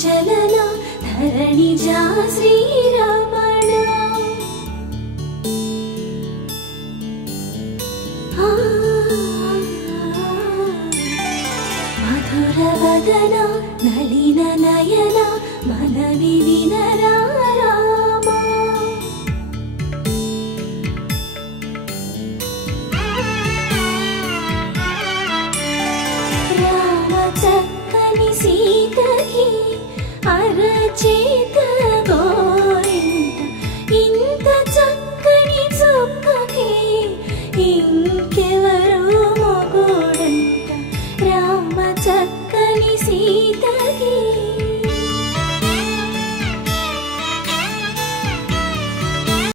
చలన ధరణిజా శ్రీరమణ మధుర వదన నలిన నయన మనవి వినరా రామా రామ చక్కని సీతకి అరచేత